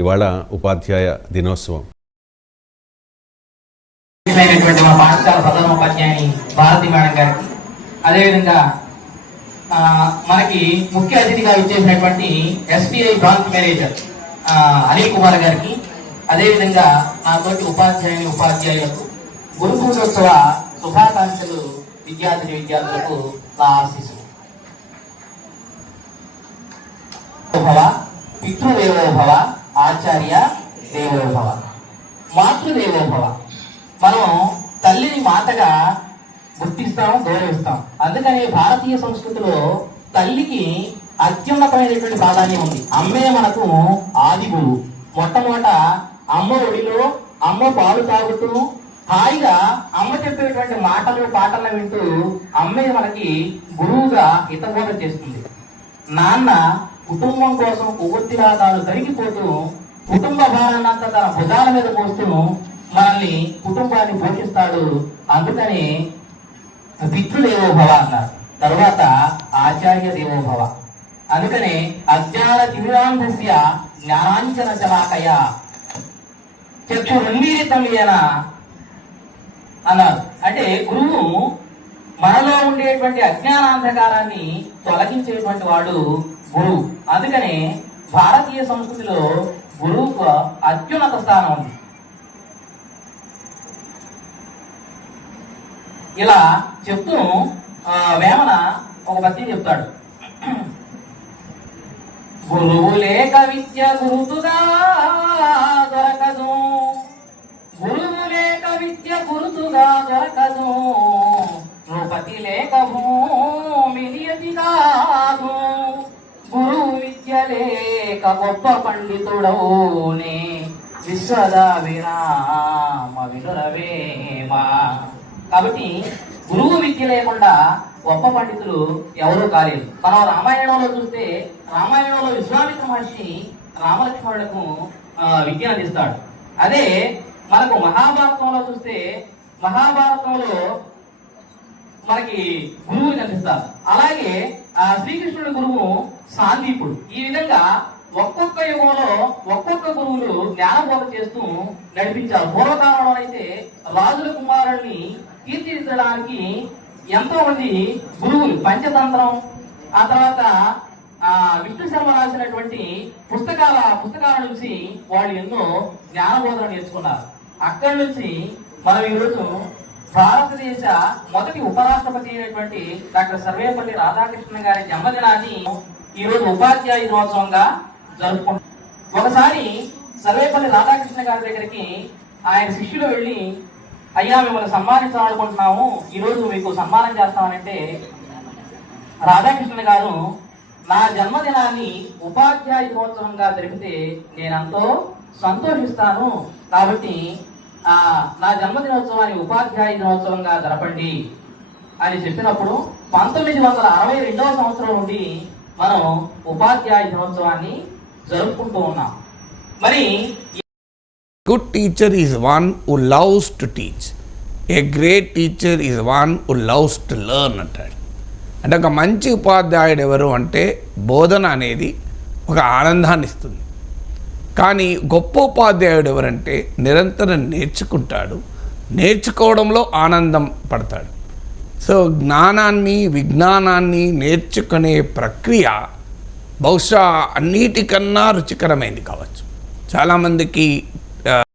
ఇవాళ ఉపాధ్యాయ దినోత్సవం. మా పాఠశాల ప్రధానోపాధ్యాయుని భారతి మేడం గారికి, అదేవిధంగా మనకి ముఖ్య అతిథిగా ఇచ్చేసినటువంటి SBI branch manager Anil Kumar గారికి, అదేవిధంగా నాతోటి ఉపాధ్యాయులకు గురు పూజోత్సవ శుభాకాంక్షలు విద్యార్థులకు నా ఆశీస్సులు. పితృదేవోభవ, ఆచార్య దేవోభవ, మాతృదేవోభవ. మనం తల్లిని మాతగా గుర్తిస్తాం, గౌరవిస్తాం. అందుకని భారతీయ సంస్కృతిలో తల్లికి అత్యున్నతమైనటువంటి ప్రాధాన్యం ఉంది. అమ్మే మనకు ఆది గురువు. మొట్టమొదట అమ్మ ఒడిలో అమ్మ పాలు తాగుతూ హాయిగా అమ్మ చెప్పేటువంటి పాటలను వింటూ అమ్మే మనకి గురువుగా హితబోధ చేస్తుంది. నాన్న కుటుంబం కోసం కొవ్వొత్తిలాదాలు తరిగిపోతూ కుటుంబ భారాన్నంతా తన భుజాల మీద మోస్తూ మనల్ని, కుటుంబాన్ని పోషిస్తాడు. అందుకని పితృదేవోభవ అన్నారు. తరువాత ఆచార్య దేవోభవ. అందుకనే అజ్ఞాన తిమిరాంధస్య జ్ఞానాంజన శలాకయ చక్షురున్మీలితమేన అన్నారు. అంటే గురువు మనలో ఉండేటువంటి అజ్ఞానాంధకారాన్ని తొలగించేటువంటి వాడు గురువు. అందుకనే భారతీయ సంస్కృతిలో గురువుకు అత్యున్నత స్థానం ఉంది. ఇలా చెప్తూ వేమన ఒక పద్యం చెప్తాడు. గురువు లేక విద్య గురుతుగా దొరకదు, గురువు లేక విద్య గురుతుగా దొరకదు, నృపతి లేక భూమి నియతి కాదు, గురువు విద్య లేక గొప్ప పండితుడవునే విశ్వద విరామ వినురవేమా. కాబట్టి గురువు విద్య లేకుండా గొప్ప పండితులు ఎవరూ కాలేదు. మనం రామాయణంలో చూస్తే, రామాయణంలో విశ్వామిత్ర మహర్షి రామలక్ష్మణులకు విద్య అందిస్తాడు. అదే మనకు మహాభారతంలో చూస్తే, మహాభారతంలో మనకి గురువుని అందిస్తారు. అలాగే శ్రీకృష్ణుడి గురువు సాందీపుడు. ఈ విధంగా ఒక్కొక్క యుగంలో ఒక్కొక్క గురువులు జ్ఞానబోధ చేస్తూ నడిపించారు. పూర్వకాలంలో అయితే రాజుల కుమారుల్ని తీర్చిదిద్దడానికి ఎంతో మంది గురువులు, పంచతంత్రం, ఆ తర్వాత విష్ణు శర్మ రాసినటువంటి పుస్తకాల నుంచి వాళ్ళు ఎన్నో జ్ఞానబోధన నేర్చుకున్నారు. అక్కడి నుంచి మనం ఈరోజు భారతదేశ మొదటి ఉపరాష్ట్రపతి అయినటువంటి డాక్టర్ సర్వేపల్లి రాధాకృష్ణన్ గారి జన్మదినాన్ని ఈరోజు ఉపాధ్యాయ దినోత్సవంగా జరుపుకుంటాం. ఒకసారి సర్వేపల్లి రాధాకృష్ణ గారి దగ్గరికి ఆయన శిష్యులు వెళ్ళి, అయ్యా మిమ్మల్ని సన్మానించాలనుకుంటున్నాము, ఈరోజు మీకు సన్మానం చేస్తామనంటే రాధాకృష్ణ గారు, నా జన్మదినాన్ని ఉపాధ్యాయ దినోత్సవంగా జరిపితే నేనంతో సంతోషిస్తాను, కాబట్టి నా జన్మదినోత్సవాన్ని ఉపాధ్యాయ దినోత్సవంగా జరపండి అని చెప్పినప్పుడు 1962వ సంవత్సరం నుండి మనం ఉపాధ్యాయ దినోత్సవాన్ని జరుపుకుంటూ ఉన్నాం. మరి good teacher is one who loves to teach. A great teacher is one who loves to learn అంటాడు. అంటే ఒక మంచి ఉపాధ్యాయుడు ఎవరు అంటే బోధన అనేది ఒక ఆనందాన్ని ఇస్తుంది. కానీ గొప్ప ఉపాధ్యాయుడు ఎవరంటే నిరంతరం నేర్చుకుంటాడు, నేర్చుకోవడంలో ఆనందం పడతాడు. సో జ్ఞానాన్ని, విజ్ఞానాన్ని నేర్చుకునే ప్రక్రియ బహుశా అన్నిటికన్నా రుచికరమైంది కావచ్చు. చాలామందికి